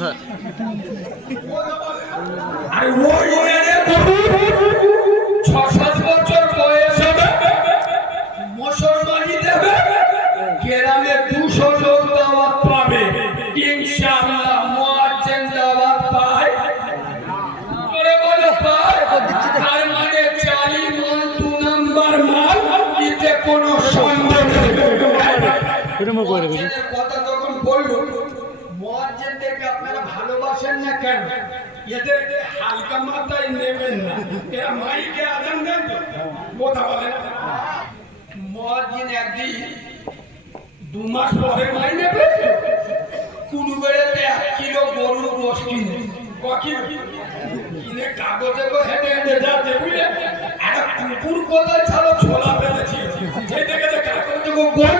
ধর আর ওই এনে বহু 6-7 বছর বয়স হবে মুসলমানি দেবে গ্রামে 200 লোক দাওয়াত পাবে ইনশাআল্লাহ মুয়াজ্জিন দাওয়াত পায় করে বলে পায় তার মানে চালি মাল 2 নাম্বার মাল এতে কোনো সন্দেহ নেই কথা তখন বললো মুয়াজ্জিনদেরকে আপনারা ভালোবাসেন না কেন এদেরকে হালকা মাথায় নেবেন না এরা মাইকে আজান দেন তো কথা বলেন মুয়াজ্জিন একদিন 2 মাস পরে মাই নেবে কুড়ু বেড়াতে 1 কিলো গরুর গোশত কিনে কিনে কাগজে করে হেঁটে হেঁটে যাচ্ছে বুঝলে একটা কুকুর কোথায় ছাড়ো ছোলা ফেলেছি সেই থেকে কাগজে গরু